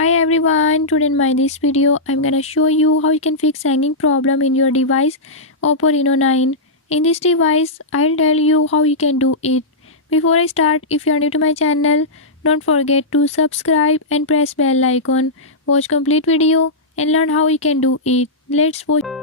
Hi everyone, today in my this video I'm gonna show you how you can fix hanging problem in your device Oppo Reno 9. In this device I'll tell you how you can do it. Before I start, if you are new to my channel, don't forget to subscribe and press bell icon. Watch complete video and learn how you can do it. Let's watch.